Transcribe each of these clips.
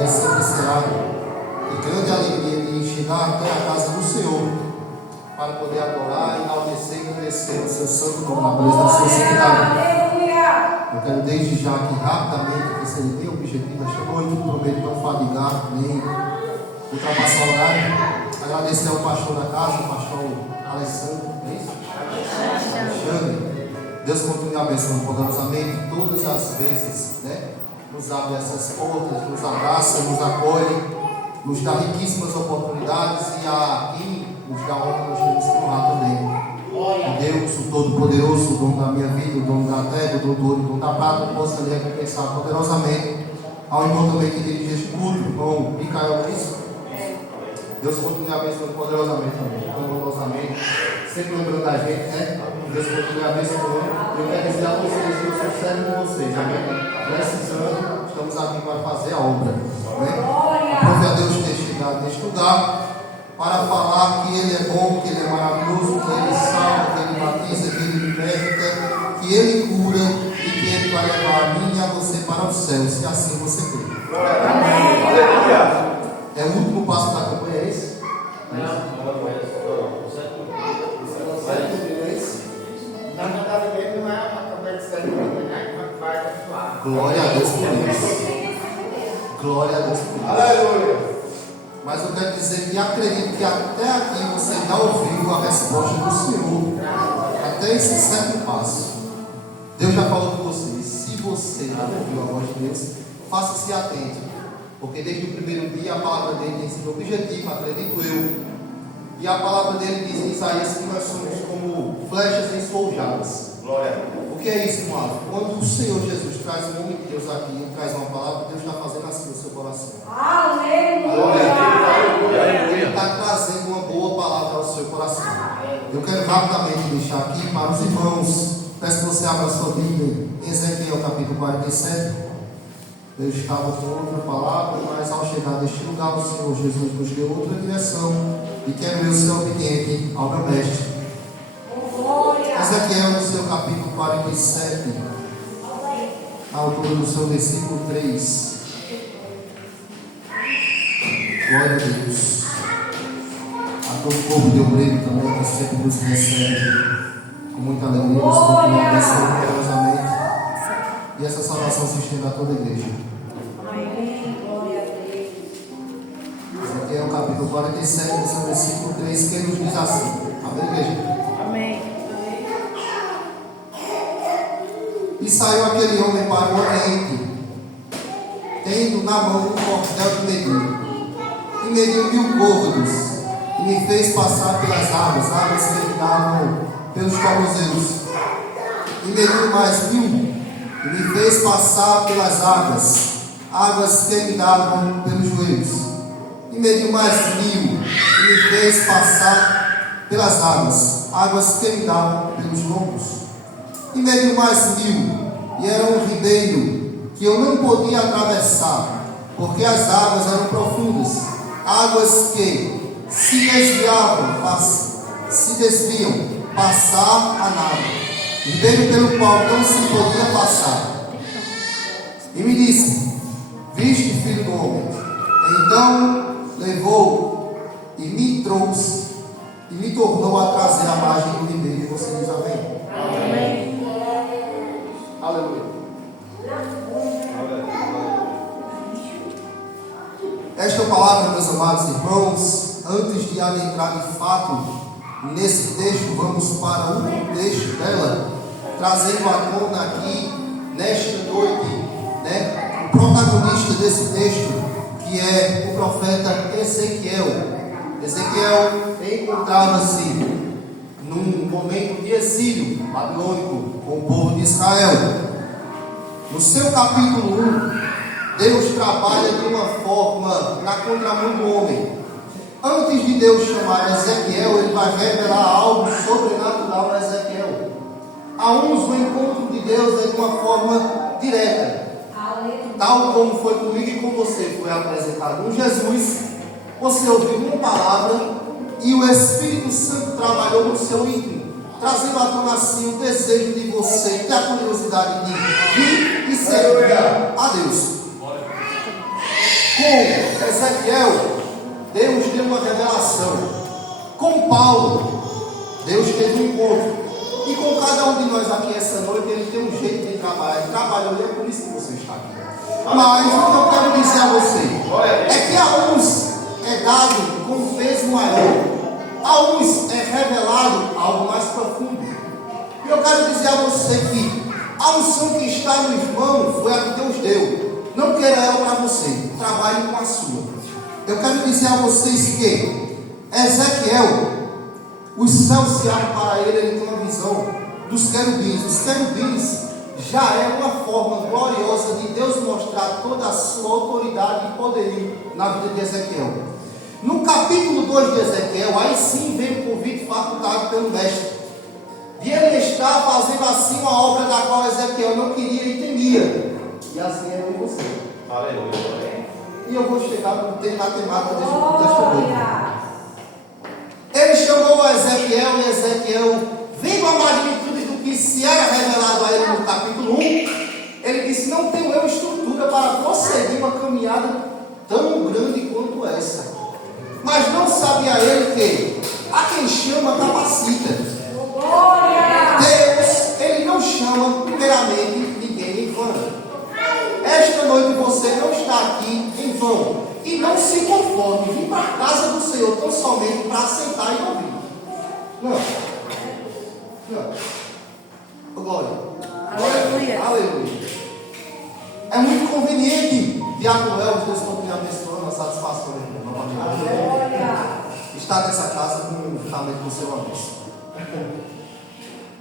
é e sempre será. E grande alegria de chegar até a casa do Senhor para poder adorar, enaltecer e agradecer o seu santo nome na presença da sua santidade. Eu quero desde já aqui rapidamente, que seria bem objetivo esta noite, prometo não fadigar nem ultrapassar o horário. Agradecer ao pastor da casa, o pastor Alessandro, é isso? Alexandre. Deus continue abençoando poderosamente todas as vezes, né? Nos abre essas portas, nos abraça, nos acolhe, nos dá riquíssimas oportunidades e aqui nos dá honra, nós temos que honrar também. Deus, o Todo-Poderoso, o dono da minha vida, o dono da terra, o dono do ouro, o dono da prata, possa lhe recompensar poderosamente. Ao irmão também que dirige este culto, o irmão Micael, é isso? Deus continue abençoando poderosamente também, poderosamente, sempre lembrando da gente, né? Deus continue abençoando. Eu quero dizer a vocês que eu sou sério com vocês, amém? Precisando, estamos aqui para fazer a obra, né? Aprove a Deus ter chegado neste lugar para falar que Ele é bom, que Ele é maravilhoso, que Ele salva, que Ele batiza, que Ele liberta, que Ele cura e que Ele vai levar a mim e a você para o céu, se assim você crê. Amém. É o último passo da campanha, é esse? Glória a Deus por isso. Glória a Deus por isso. Aleluia. Mas eu quero dizer que acredito que até aqui você já ouviu a resposta do Senhor. Até esse sétimo passo. Deus já falou com você. Se você não ouviu a voz de Deus, faça-se atento. Porque desde o primeiro dia a palavra dele tem sido objetiva, acredito eu. E a palavra dele diz em Isaías que nós somos como flechas esfoljadas. Glória. O que é isso, irmão? Quando o Senhor Jesus traz um homem de Deus aqui e traz uma palavra, Deus está fazendo assim no seu coração. Ele está trazendo uma boa palavra ao seu coração. Eu quero rapidamente deixar aqui para os irmãos. Peço que você abra a sua Bíblia em Ezequiel capítulo 47. Eu estava com outra palavra, mas ao chegar neste lugar, o Senhor Jesus nos deu outra direção. E quero eu ser obediente ao meu mestre. Ezequiel, no seu capítulo 47, a altura do seu versículo 3. Glória a Deus. A todo o povo de obreiro também, que sempre nos recebe com muita alegria, nos continua abençoando poderosamente. E essa salvação se estenda a toda a igreja. Esse aqui é o capítulo 47, no seu versículo 3, que nos diz assim. Amém, igreja? Amém. E saiu aquele homem para o Oriente, tendo na mão um cordel de medir. E mediu 1000 côvados, e me fez passar pelas águas que me davam pelos tornozelos. E mediu mais 1000, e me fez passar pelas águas que me davam pelos joelhos. E mediu mais 1000, e me fez passar pelas águas que me davam pelos lombos. E mediu mais 1000, e era um ribeiro que eu não podia atravessar, porque as águas eram profundas, águas que se desviam, passar a nada, ribeiro pelo qual não se podia passar. E me disse: viste, filho do homem? Então levou e me trouxe, e me tornou a trazer a margem do ribeiro. E você diz amém? Amém. Aleluia. Esta palavra, meus amados irmãos, antes de adentrar de fato nesse texto, vamos para um texto dela, trazendo à tona aqui, nesta noite, né, o protagonista desse texto, que é o profeta Ezequiel. Ezequiel encontrava-se num momento de exílio babilônico com o povo de Israel. No seu capítulo 1, Deus trabalha de uma forma na contramão do homem. Antes de Deus chamar Ezequiel, Ele vai revelar algo sobrenatural a Ezequiel. A uns o encontro de Deus é de uma forma direta, tal como foi comigo e com você. Foi apresentado um Jesus, você ouviu uma palavra e o Espírito Santo trabalhou no seu íntimo, trazendo à tona assim o desejo de você, ter a curiosidade de vir e servir a Deus. Com Ezequiel, Deus deu uma revelação. Com Paulo, Deus teve um encontro. E com cada um de nós aqui essa noite, ele tem um jeito de trabalhar. Ele trabalhou e é por isso que você está aqui. Mas o que eu quero dizer a você é que a uns é dado com um peso maior, a uns é revelado algo mais profundo. E eu quero dizer a você que a unção que está no irmão foi a que Deus deu. Não queira ela para você, trabalhe com a sua. Eu quero dizer a vocês que Ezequiel, os céus se abrem para ele tem uma visão dos querubins. Os querubins já é uma forma gloriosa de Deus mostrar toda a sua autoridade e poderio na vida de Ezequiel. No capítulo 2 de Ezequiel, aí sim vem o convite facultado pelo mestre. E ele está fazendo assim uma obra da qual Ezequiel não queria e temia. E assim é com você. Aleluia. E eu vou chegar no tema da temática desta noite. Ele chamou a Ezequiel e Ezequiel, vendo a magnitude do que se era revelado a ele no capítulo 1, ele disse: não tenho eu estrutura para prosseguir uma caminhada tão grande quanto essa. Mas não sabia ele que a quem chama capacita. Deus, ele não chama primeiramente ninguém em vão. Esta noite você não está aqui em vão. E não se conforme vir para a casa do Senhor tão somente para sentar e ouvir. Não. Glória. Aleluia. Aleluia. É muito conveniente, Diácono Elvis, Deus continue abençoando a satisfação do irmão. Está nessa casa juntamente com o seu abenço.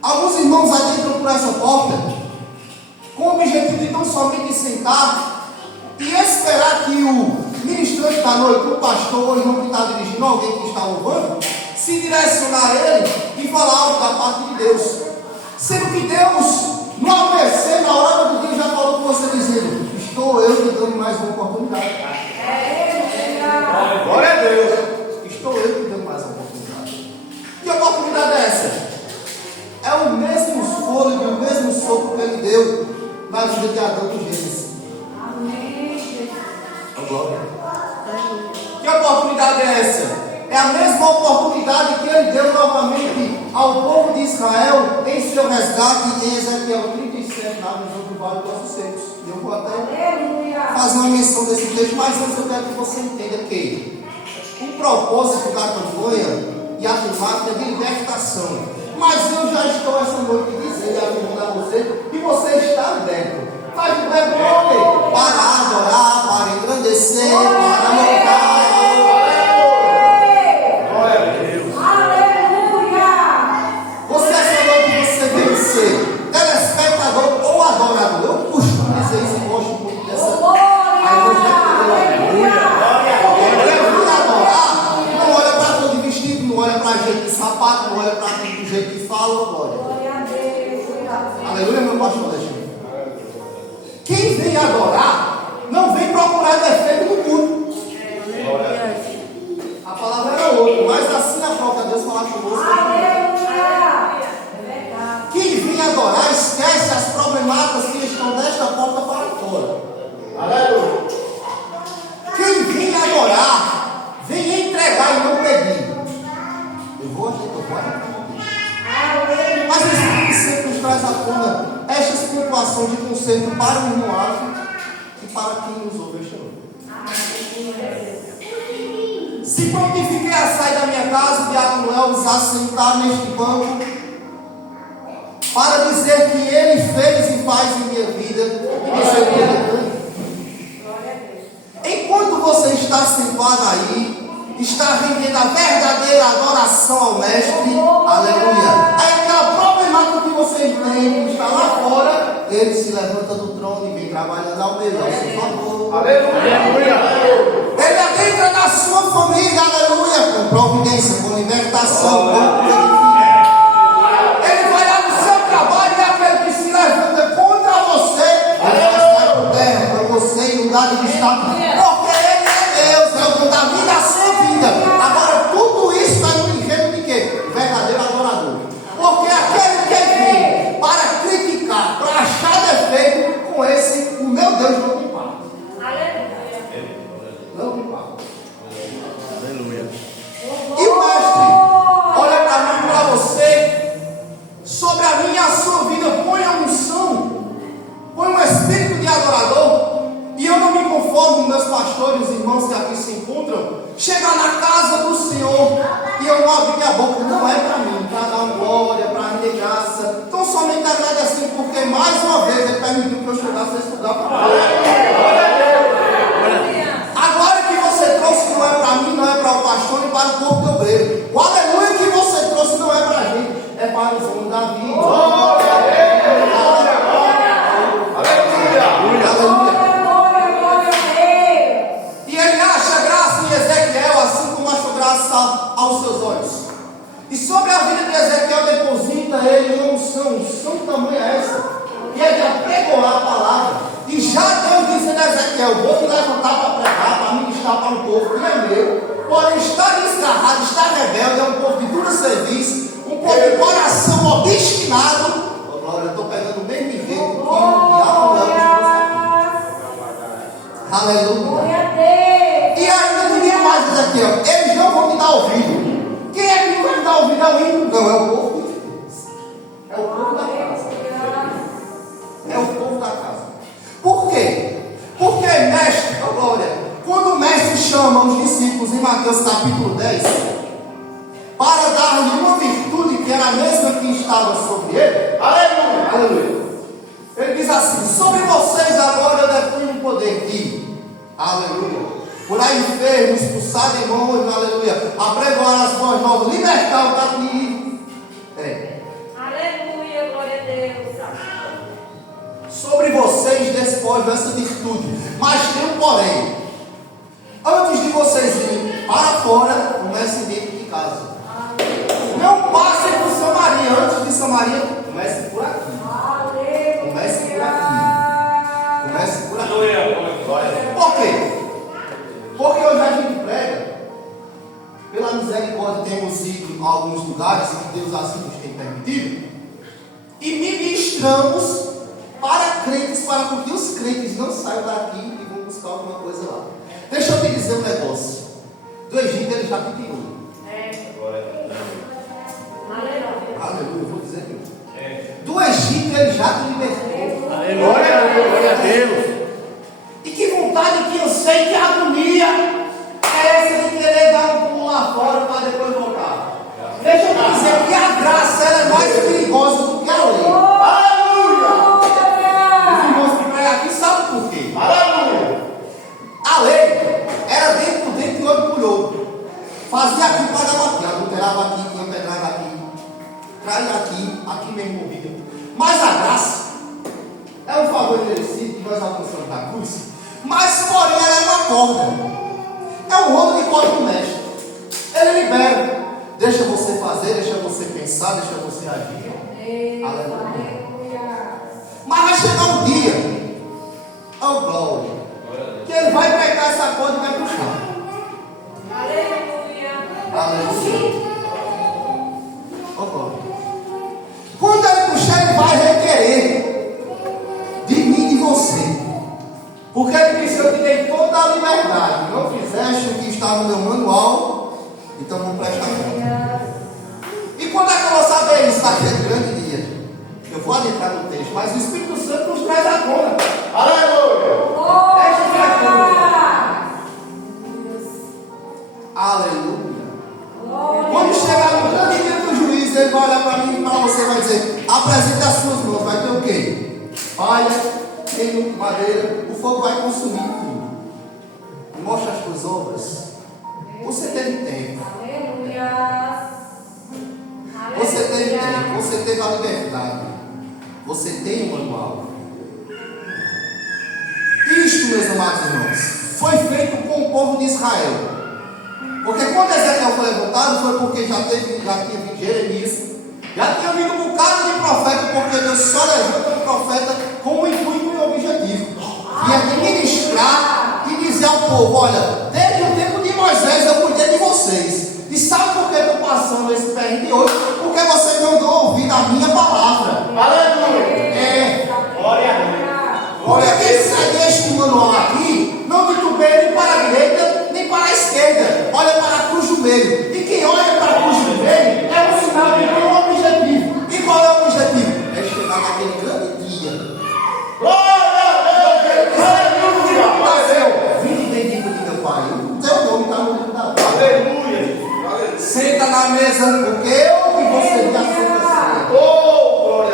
Alguns irmãos adentram por essa porta com o objetivo de tão somente sentar e esperar que o ministrante da noite, o pastor, o irmão que está dirigindo, alguém que está louvando, se direcionar a ele e falar algo da parte de Deus. Sendo que Deus, no amanhecer, na hora do dia, já falou com você dizendo: estou eu te dando mais uma oportunidade. Glória a Deus. Estou eu te dando mais uma oportunidade. Que oportunidade é essa? É o mesmo fôlego, o mesmo sopro que ele deu na vida de Adão do Gênesis. Amém. Glória. Que oportunidade é essa? É a mesma oportunidade que ele deu novamente ao povo de Israel em seu resgate em Ezequiel 37, na visão do Vale dos Ossos Secos. E eu vou até fazer uma menção desse texto, mas antes eu quero que você entenda que o propósito da campanha e a temática é de libertação. Mas eu já estou essa noite dizendo e afirmando a você que você está liberto. Mas não é bom para adorar, para engrandecer, para louvar. Glória a Deus. Aleluia. Você essa noite você veio ser telespectador ou adorador. Eu costumo dizer isso e gosto muito dessa. Aí eu já adorar, não olha para todo vestido, não olha para jeito de sapato, não olha para do jeito que fala, glória. Aleluia, meu pastor Alexandre. Quem vem adorar, não vem procurar defeito no culto. A palavra era outra, mas assim a própria Deus falar conosco. Quem vem adorar, esquece as problemáticas que estão desta porta para fora. Aleluia. Quem vem adorar, vem entregar e não pedir. Eu vou aqui, eu vou. Mas o Espírito Santo nos traz à tona estas pontuações de conselho para o irmão Ávila e para quem nos ouve esta noite. Se prontifiquei a sair da minha casa, o Diácono Elvis, a sentar neste banco para dizer que ele fez e faz em minha vida e no seu dia. Enquanto você está sentado aí, está rendendo a verdadeira adoração ao Mestre, aleluia. Aí aquela problemática que vocês têm, que está lá fora, ele se levanta do trono e vem trabalhando ao meu favor. Aleluia. Ele adentra na sua família, aleluia, com providência, com libertação, com purificação. Ele vai lá no seu trabalho e aquele que se levanta contra você, ele vai estar por terra para você em lugar de estar. Porque ele é Deus, é o dono da vida, a sua vida. Agora, tudo isso está no enredo de quê? Verdadeiro adorador. Porque aquele que vem para criticar, para achar defeito, com esse, o meu Deus não tem parte. mais uma vez Ele permitiu que eu chegasse a estudar para Ele. Agora que você trouxe não é para mim, não é para o pastor e para o corpo de obreiro. O aleluia que você trouxe não é para a gente, é para os homens da vida. E ele acha graça em Ezequiel, assim como achou graça aos seus olhos. E sobre a vida de Ezequiel deposita ele uma unção tamanha essa, que é de apregoar a palavra. E já Deus disse a Ezequiel: vou te levantar para pregar, para ministrar para um povo que é meu, porém está desgarrado, está rebelde, é um povo de duro serviço, um povo de coração obstinado. Oh, glória, eu estou pegando o mesmo jeito que o diabo aleluia. E ainda diria mais Ezequiel: eles não vão me dar ouvido. Quem é que não vai me dar ouvido? É o ímpio? Não, é o povo de Deus. É o povo da casa. É o povo da casa. Por quê? Porque mestre, oh glória, quando o mestre chama os discípulos em Mateus capítulo 10 para dar-lhe uma virtude que era a mesma que estava sobre ele, aleluia, aleluia, ele diz assim: sobre vocês agora eu deponho um poder de, aleluia, curar enfermos, expulsar demônios, aleluia, apregoar as boas novas, libertar o cativo. Aleluia, glória a Deus. Sobre vocês despojo essa virtude, mas tem um porém. Antes de vocês irem para fora, comecem dentro de casa. Não passem por Samaria. Antes de Samaria, comecem por aqui. Comecem por aqui. Comecem por aqui. Por quê? Porque hoje a gente prega, pela misericórdia temos ido a alguns lugares que Deus assim nos tem permitido, e ministramos para crentes, para que os crentes não saiam daqui e vão buscar alguma coisa lá. Deixa eu te dizer um negócio. Do Egito ele já te tirou. Aleluia, vou dizer aqui. Do Egito ele já te libertou. Glória a Deus. E que vontade, que eu sei, que agonia é essa de querer dar um pulo lá fora para depois voltar. Deixa eu te dizer que a graça ela é mais perigosa do que a lei. Aqui sabe por quê? Aleluia! A lei era dentro e orgulhoso. Fazia aqui, pagava aqui, adulterava aqui, tinha pedrada aqui, traía aqui mesmo morria. Mas a graça é um favor merecido que nós alcançamos da cruz. Mas porém ela é uma corda. É um rolo de corda do mestre. Ele libera. Deixa você fazer, deixa você pensar, deixa você agir. Aleluia. Mas vai chegar um dia, oh glória, que ele vai pegar essa corda e vai puxar. Aleluia. Aleluia. Oh glória. Quando ele puxar, ele vai requerer de mim e de você. Porque ele disse: eu te dei toda a liberdade. Não fizeste o que está no meu manual, então não presta conta. E quando é que eu vou saber isso? Naquele grande dia. Eu vou adentrar no texto, mas o Espírito Santo nos traz a conta. Aleluia! Deixa eu ver a conta. Aleluia! Quando chegar no grande dia do juízo, ele vai olhar para mim e para você vai dizer: apresente as suas mãos. Vai ter o quê? Palha, tem madeira, o fogo vai consumir tudo. Mostra as tuas obras. Você teve tempo. Aleluia! Você teve tempo, você teve a liberdade. Você tem um manual. Isto, meus amados irmãos, foi feito com o povo de Israel. Porque quando Ezequiel foi levantado, foi porque já tinha vindo Jeremias, já tinha vindo um bocado de profeta, porque Deus só levanta um profeta com o intuito e o objetivo. E é de ministrar e dizer ao povo: olha, desde o tempo de Moisés eu cuidei de vocês. E sabe por que eu estou passando esse perrengue hoje? Porque vocês não dão ouvido à minha palavra. Aleluia! Glória a Deus. Porque quem segue este manual aqui, não titubeia nem para a direita, nem para a esquerda. Olha para a cruz do meio. E quem olha para a cruz do meio é um sinal de ter um objetivo. E qual é o objetivo? É chegar naquele grande dia. Glória a Deus! Vinde bendito de meu Pai. O teu nome está no livro da vida. Aleluia. Senta na mesa, porque eu que você já sou.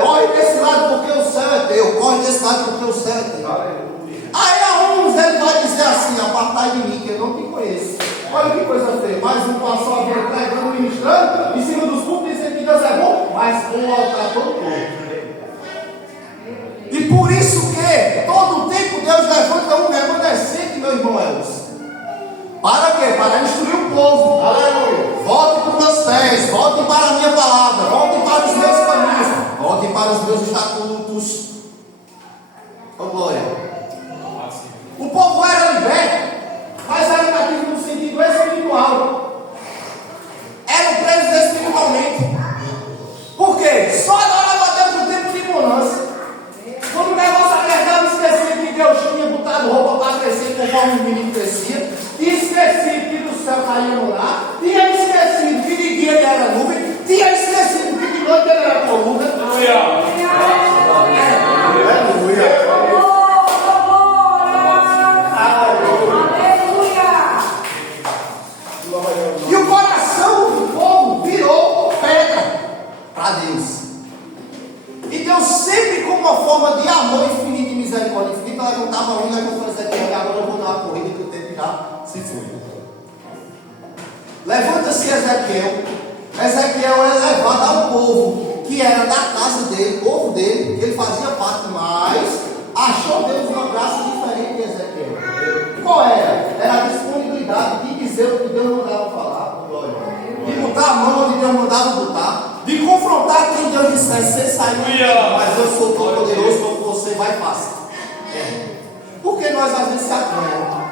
Olhe desse lado, porque o céu é teu. gosto desse lado porque o céu é teu. Aí a uns ele vai dizer assim: apartai de mim, que eu não te conheço. Olha que coisa feia. Mais um passou a vida pregando, ministrando, em cima dos púlpitos, dizendo que Deus é bom, mas com o altar todo povo. E por isso que todo o tempo Deus levanta um remanescente, meu irmão Elvis. Para quê? Para instruir o povo. Aleluia. Volte para os meus pés, volte para a minha palavra, volte para os meus caminhos, volte para os meus estatutos. Oh, glória. O povo era liberto, mas era cativo no sentido espiritual. Eram presos espiritualmente. Por quê? Só adorava a Deus no tempo de bonança. Quando o negócio apertava, esquecia que Deus tinha botado roupa para crescer conforme o menino crescia. Tinha esquecido que do céu caía no lar. Tinha esquecido que de dia ele era nuvem. Tinha esquecido que de noite ele era coluna. Aleluia. E o coração do povo virou pedra para Deus. E Deus sempre, com uma forma de amor infinito e misericórdia infinita, levantava um e levantou Ezequiel. E agora eu vou dar uma corrida que o tempo já se foi. Levanta-se Ezequiel. Ezequiel é levado ao povo que era da casa dele, povo dele, que ele fazia parte, mas achou Deus uma graça diferente de Ezequiel. Qual era? Era a disponibilidade de dizer o que Deus mandava falar, de botar a mão onde Deus mandava botar, de confrontar quem Deus dissesse: você saiu, mas eu sou tão poderoso como você, vai fácil. Porque nós às vezes se acanhamos.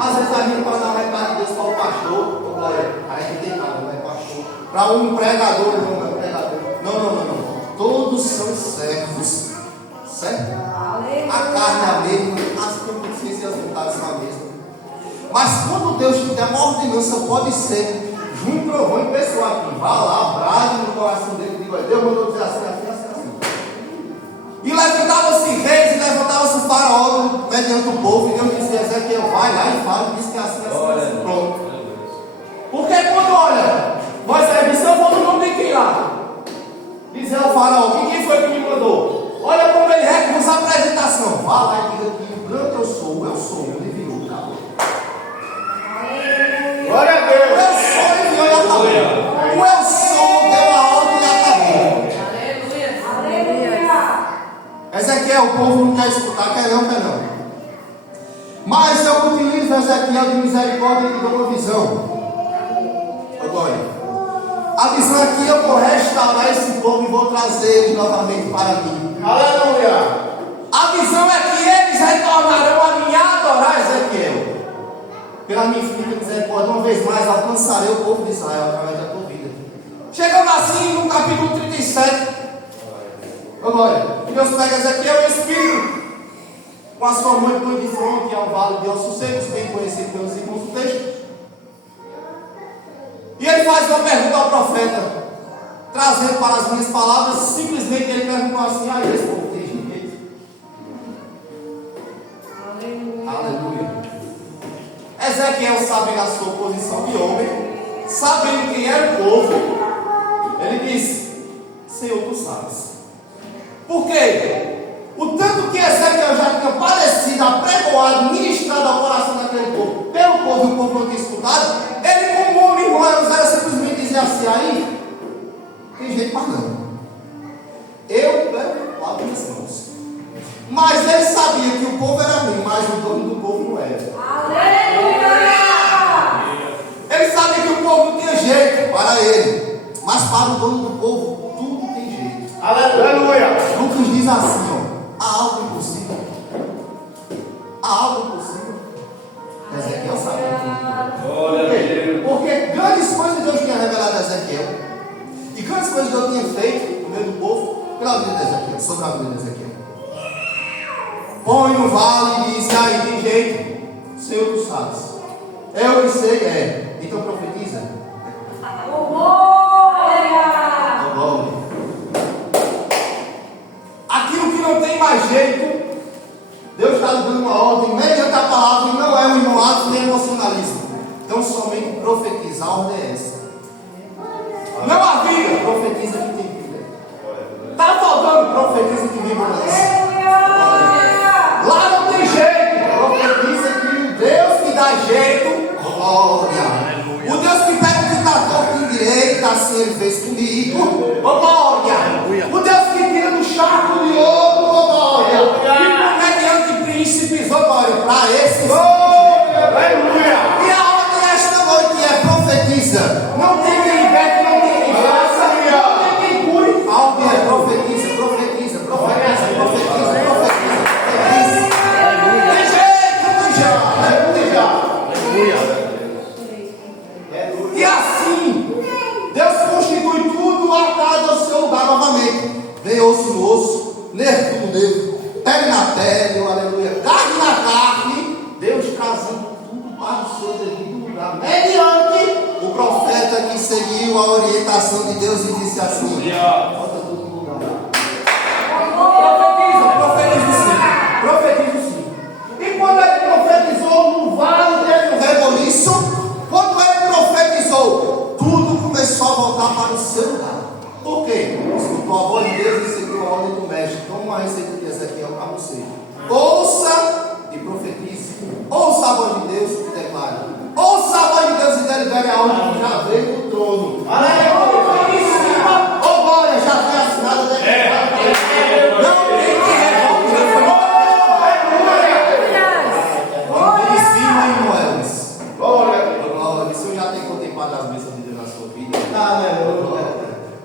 Às vezes a gente, para dar metade de Deus para o pastor, glória, a gente tem nada, não é pastor. Para um pregador, não é pregador. Não. Todos são servos. Certo? A carne é a mesma, as concupiscências e as vontades são a mesma. Mas quando Deus te der uma ordenança, pode ser junto ou em pessoa aqui. Vá lá, brade no coração dele e diga: Deus mandou dizer assim. E levantava-se reis, e levantava-se faraó mediante o povo, e Deus dizia: Ezequiel, vai lá e fala, diz que é assim. Pronto. Porque quando olha, Moisés disse: eu vou no nome de quem lá? Dizer ao faraó: quem foi que me mandou? Olha como ele recusa a apresentação. Vá lá e diga que o grande eu sou, ele virou. Glória a Deus. Eu sou, ele virou e acabou. O eu sou deu a ordem e acabou. Aleluia. Ezequiel, o povo não quer escutar, quer não. Mas eu utilizo Ezequiel de misericórdia e te dou uma visão. Agora, a visão aqui: eu vou restaurar esse povo e vou trazer ele novamente para mim. Aleluia. A visão é que eles retornarão a mim a adorar Ezequiel. Pela minha infinita misericórdia, uma vez mais alcançarei o povo de Israel através da tua vida. Chegando assim no capítulo 37. Agora, Deus pega Ezequiel e o Espírito, com a sua mãe, põe de fronte ao vale de ossos secos, bem conhecido pelos irmãos do texto. E ele faz uma pergunta ao profeta, trazendo para as minhas palavras. Simplesmente ele perguntou assim: esse povo tem jeito? Aleluia. Ezequiel, sabendo a sua posição de homem, sabendo quem era o povo, ele disse: Senhor, tu sabes. Por quê? O tanto que Ezequiel já tinha padecido, apregoado, ministrado ao coração daquele povo, pelo povo e o povo não tinha escutado, ele, como homem, irmão, era simplesmente dizer assim: aí, tem jeito para não. Eu lavo minhas mãos. Mas ele sabia que o povo era mim, mas o dono do povo não era. Aleluia. Ele sabia que o povo não tinha jeito para ele, mas para o dono do povo tudo tem jeito. Aleluia. Lucas diz assim: há algo impossível. Há algo impossível. Ezequiel sabia. Glória a Deus. Porque grandes coisas Deus tinha revelado a Ezequiel, e grandes coisas Deus tinha feito no meio do povo pela vida de Ezequiel, sobre a vida de Ezequiel. Põe no vale e diz: aí tem jeito, Senhor, tu sabes. Eu que sei, então profetiza. Glória. Aquilo que não tem mais jeito, Deus está lhe dando uma ordem mediante a palavra, e não é um inovato nem emocionalismo. Então somente profetizar a ordem é essa. Não há vida, profetiza que tem vida. Está faltando, profetiza que tem bonança. feito assim, ele fez comigo. Ô glória! O Deus que tira do charco de ouro, ô glória! E mediante príncipes, ô glória, para esses. Aleluia. E a ordem esta noite é profetiza. Não tem quem liberte, não tem quem faça, não tem quem cure. A ordem é profetiza, profetiza, profetiza, profetiza, profetiza. Tem jeito, tem jeito. E assim, Deus constitui tudo atado ao seu lugar novamente. Vem osso no osso, nervo no nervo, pele na pele, aleluia, carne na carne. Deus trazendo tudo para o seu devido lugar. Mediante o profeta que seguiu a orientação de Deus e disse assim: bota tudo no lugar. Profetiza sim. E quando ele profetizou no vale teve um reboliço, quando ele profetizou, tudo começou a voltar para o seu lugar. Por quê? Escutou a voz de Deus e seguiu a ordem do mestre. Toma uma receita de Ezequiel para você. Ouça e profetize. Ouça a voz de Deus e declare. Ouça a voz de Deus e delibere a ordem que já veio do trono. Aleluia! Em cima, ô glória, já foi assinada, declarada. Não tem que revolver. Em cima e Moelas. Glória, o Senhor já tem contemplado as bênçãos de Deus na sua vida.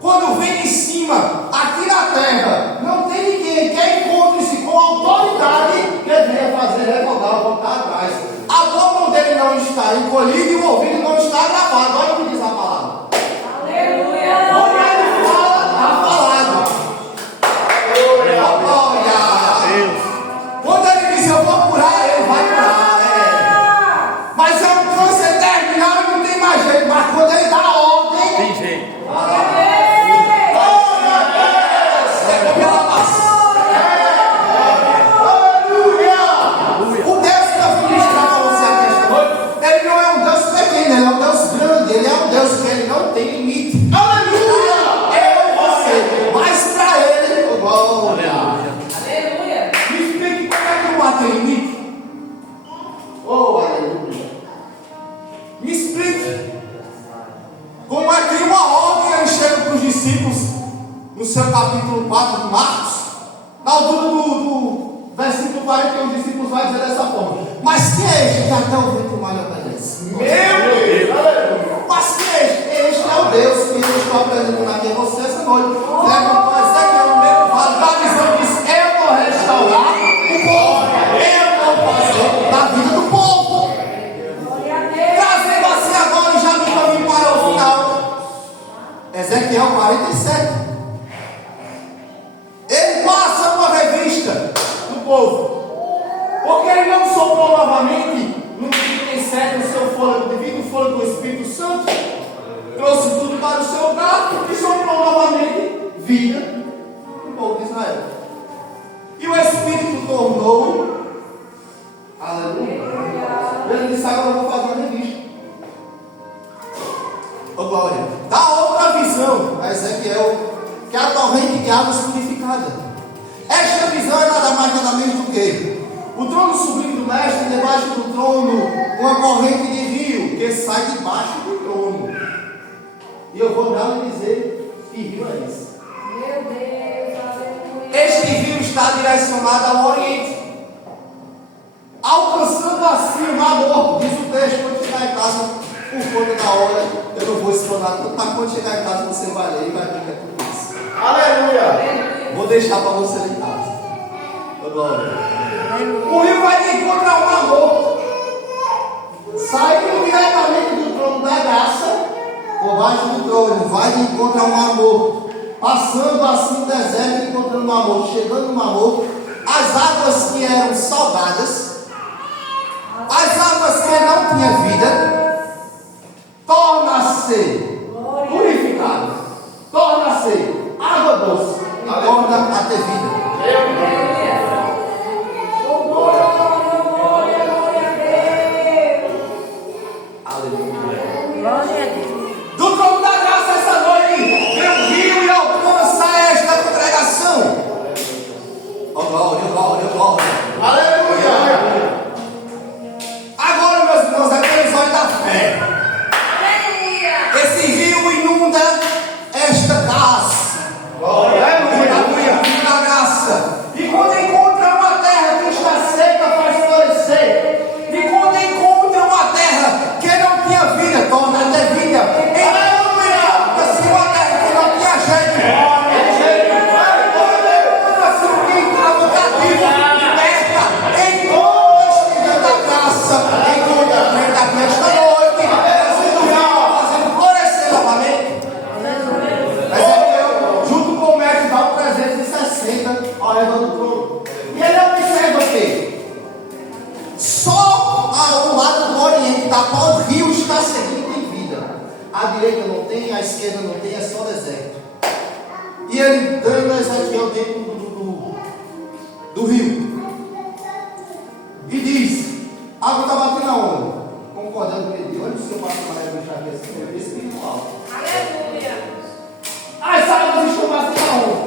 Quando vem em cima, aqui na terra, não tem ninguém que encontre-se com autoridade que venha fazer revoltar ou voltar atrás. A boca dele não está encolhida e o ouvido não está gravado. Olha o que diz a palavra. Aleluia. Quando ele fala, está falado. Glória. Quando ele diz eu vou curar, ele vai curar. Mas é um câncer terminal e não tem mais jeito. Mas quando ele dá ordem, Tem jeito. o Deus que eu vim ministrar para você aqui esta noite, ele não é um Deus pequeno, ele é um Deus grande, ele é um Deus que ele não tem limite. Aleluia! Eu e você, mas para ele, oh, glória. Aleluia. Me explique como é que não bate limite. Oh, aleluia. Me explique como é que uma ordem ele chega para os discípulos no seu capítulo 4 de Marcos, na altura do versículo 41, os discípulos vão dizer dessa forma: mas quem é este que até o vento mal obedece? Meu Deus. Aleluia. Mas quem é este? Este é o Deus que eu estou apresentando aqui a você essa noite. Levantou Ezequiel no meio do vale, da visão e disse: eu vou restaurar o povo, eu vou fazer da vida do povo. Glória a Deus. Trazendo assim agora, já me caminho para o final. Ezequiel 47. Ele passa uma revista do povo, porque ele não soprou novamente no que tem certo no seu fôlego, devido ao fôlego do Espírito Santo, trouxe tudo para o seu lugar e soprou novamente vida no povo de Israel. E o Espírito tornou, aleluia, ele disse: agora eu vou fazer uma revista. Ô glória, dá outra visão a Ezequiel, que é a torrente de águas purificada. Esta visão é nada mais nada menos do que o trono sublime do mestre, debaixo do trono uma corrente de rio que sai debaixo do trono. E eu vou dar e dizer que rio é esse. Meu Deus. Aleluia. Este rio está direcionado ao Oriente, alcançando assim o mar morto. Diz o texto: quando chegar em casa, por conta da hora, eu não vou explanar tudo, mas quando chegar em casa você vai ler e vai ver que é tudo isso. Aleluia. Vou deixar para você em casa. Ô, glória. O rio vai encontrar o mar morto, saindo diretamente do trono da graça, por baixo do trono, vai encontrar o mar morto, passando assim o deserto, encontrando o mar morto, chegando no mar morto, as águas que eram salgadas, as águas que não tinham vida, torna-se purificada, torna-se água doce e torna a ter vida. Do trono da graça essa noite, meu rio e alcança esta congregação. Ó glória, glória, glória. Aleluia. Agora, meus irmãos, aqueles olhos da fé. Esse rio inunda qual rio está seguindo tem vida. A direita não tem, a esquerda não tem, é só deserto. E ele dando Ezequiel dentro do rio. E diz: a água está batendo aonde? Concordando com ele. Olha o seu pastor vai deixar aqui assim, é espiritual. Aleluia. As águas estão batendo aonde?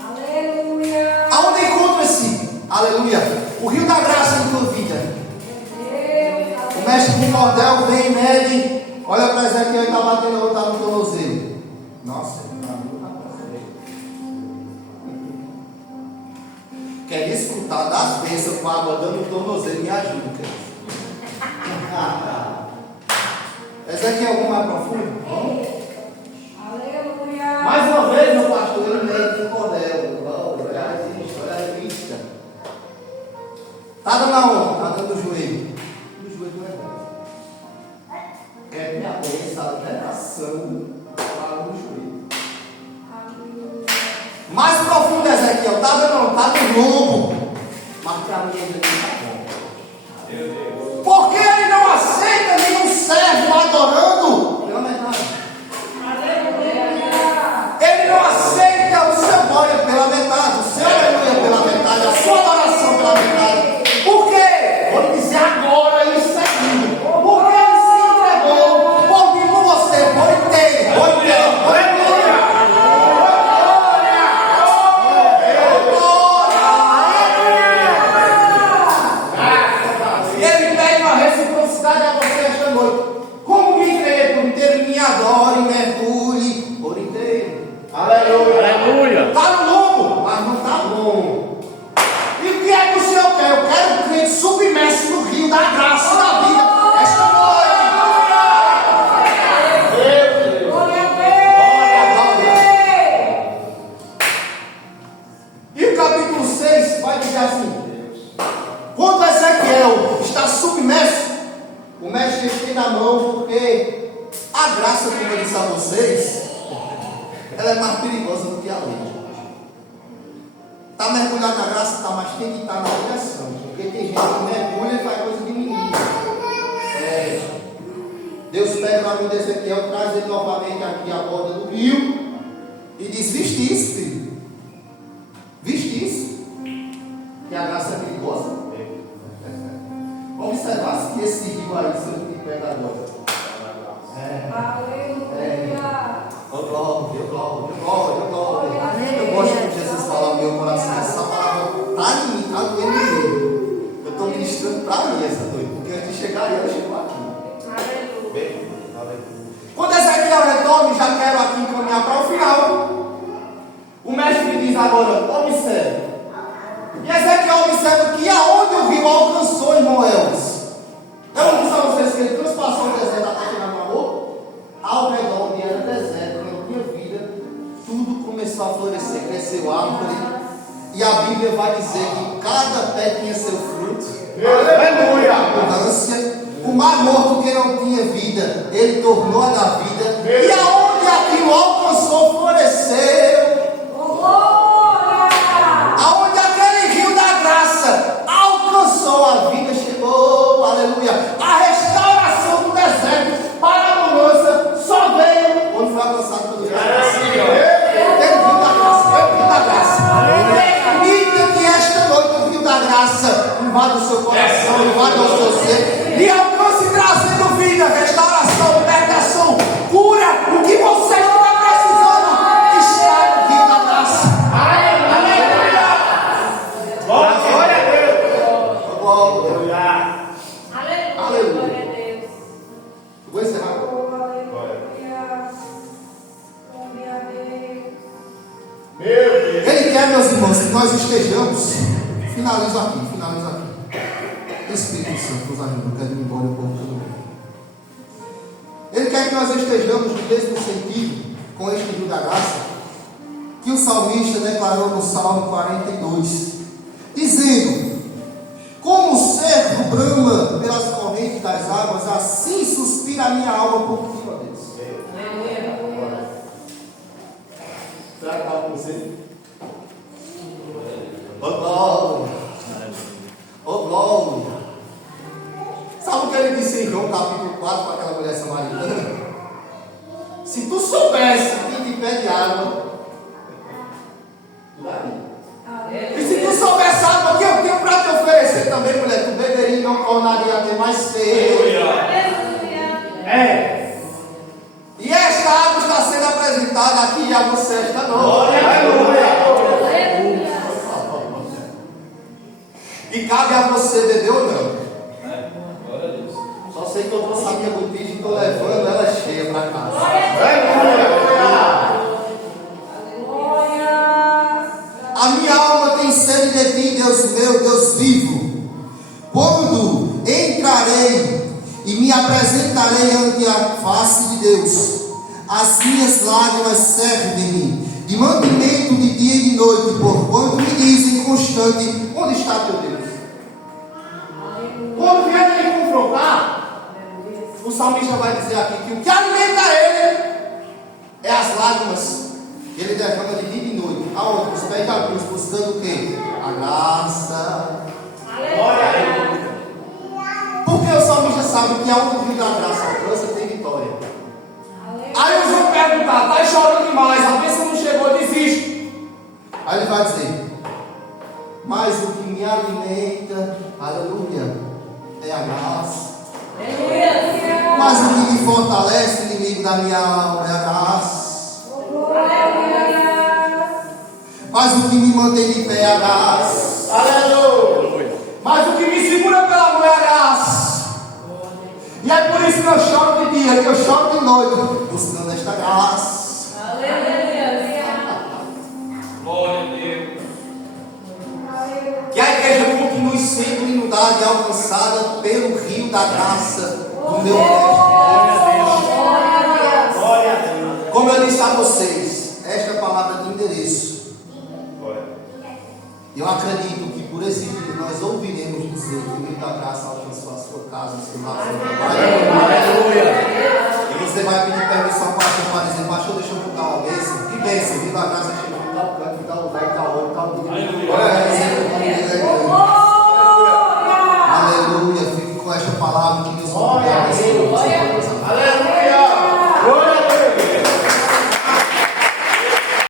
Aleluia. Aonde encontra-se, aleluia, o rio da graça em tua vida? O mestre de cordel vem e mede, olha para Ezequiel e está batendo, está no tornozelo. Nossa, quer escutar das bênçãos com a água dando no tornozelo, me ajuda. Ezequiel, algum mais profundo? Aleluia. Mais uma vez, meu pastor, ele mede no cordel. Olha a vista. Está dando aonde? Está dando no joelho. No joelho do Ezequiel. Quer minha bênção, a geração para no joelho. Mais profundo, Ezequiel. Está dando aonde? Está no lombo. Mas para mim ainda não está bom. Porque ele não aceita nenhum servo adorando pela metade. Ele não aceita o seu glória pela metade, o seu aleluia pela metade, a sua adoração pela metade. Por quê? Vou lhe dizer agora e seguindo. Porque ele se entregou por mim, por você, por inteiro. Por inteiro. E ele pede uma reciprocidade a você esta noite. Como me entreguei por inteiro, me adore, mergulhe por inteiro. Aleluia. Está no lombo, mas não está bom. E o que é que o Senhor quer? Eu quero um crente submerso no rio da graça da vida esta noite. Glória a Deus. E o capítulo 6 vai dizer assim: quando Ezequiel está submerso, o mestre tem na mão, porque a graça, como eu disse a vocês, ela é mais perigosa do que a lei. Está mergulhado na graça, tá, mas tem que estar na direção. Porque tem gente que mergulha e faz coisa de menino. Deus pega na mão de Ezequiel, traz ele novamente aqui à borda do rio e diz: viste-se, filho. Viste-se. Que a graça é perigosa. Observar que esse rio aí, se eu te pego agora. Aleluia. Oh, glória, glória. Eu gosto de Jesus falar no meu coração. Essa palavra está em mim, está doendo em mim. Eu estou ministrando para mim essa noite, porque antes de chegar aí, eu chego aqui. Quando Ezequiel retorna, já quero aqui encaminhar para o final. O mestre diz agora: observe. E Ezequiel observa que aonde o rio alcançou, irmão Elvis. Eu não disse a vocês que ele transpassou o deserto até chegar no amor. Ao redor onde era deserto, não tinha vida, tudo começou a florescer, cresceu árvore. E a Bíblia vai dizer que cada pé tinha seu fruto. Aleluia. Abundância. O mar morto que não tinha vida, ele tornou a dar vida. E aonde aquilo alcançou, floresceu. Aonde aquele rio da graça alcançou, a vida chegou, aleluia. A restauração do deserto para a bonança só veio quando foi alcançado pelo rio da graça. Ele rio da graça, ele rio da graça. Permita que esta noite o rio da graça invada o seu coração, invada o seu ser e alcance trazendo vida, restauração, libertação, cura. O que você está precisando está no rio da graça. Glória a Deus. Glória. Aleluia. Glória a Deus. Vou encerrar. Aleluia. Glória a Deus. Meu Deus. Ele quer, meus irmãos, que nós estejamos. Finalizo aqui. Espírito Santo nos ajuda, eu quero ir embora um pouco todo mundo. Ele quer que nós estejamos no mesmo sentido com este rio da graça que o salmista declarou no Salmo 42, dizendo: como o cervo brama pelas correntes das águas, assim suspira a minha alma por ti, ó Deus. Será que estava com você? Oh glória! Oh glória! Sabe o que ele disse em João capítulo 4 para aquela mulher samaritana. Se tu soubesse que te pede água, tu daria. E se tu soubesse água que eu tenho para te oferecer também, mulher, tu beberia e não tornaria a ter mais sede. É. E esta água está sendo apresentada aqui a você esta noite. E cabe a você beber ou não. Só sei que eu trouxe a minha botija e estou levando ela cheia para casa. A minha alma tem sede de ti, Deus meu, Deus vivo. Quando entrarei e me apresentarei ante a face de Deus, as minhas lágrimas servem-me de mantimento de dia e de noite, porquanto me dizem constante: onde está teu Deus? Quando vier ele confrontar, o salmista vai dizer aqui que o que alimenta ele é as lágrimas que ele derrama de dia e de noite. Aonde? Os pés da cruz, buscando o quê? A graça. Aleluia. Porque o salmista sabe que aonde o rio da graça alcança tem vitória. Aí eles vão perguntar: está chorando demais, a bênção não chegou, desiste. Aí ele vai dizer: mas o que me alimenta, aleluia, é a graça. Aleluia. Mas o que me fortalece, inimigo da minha alma, é a graça. Aleluia. Mas o que me mantém de pé é a graça. Aleluia. Mas o que me segura pela mão é a graça. E é por isso que eu choro de dia, que eu choro de noite, buscando esta graça. Aleluia. Glória a Deus. Que a igreja continue sempre inundada e alcançada pelo rio da graça do meu Mestre. Glória a Deus. Como eu disse a vocês, esta é a palavra de endereço. Eu acredito que por esse dia nós ouviremos dizer que o rio da graça alcançou a sua casa, seu lar, seu trabalho. E você vai pedir permissão ao pastor para dizer: pastor, deixa eu botar uma bênção. Que bênção, o rio da graça chegou.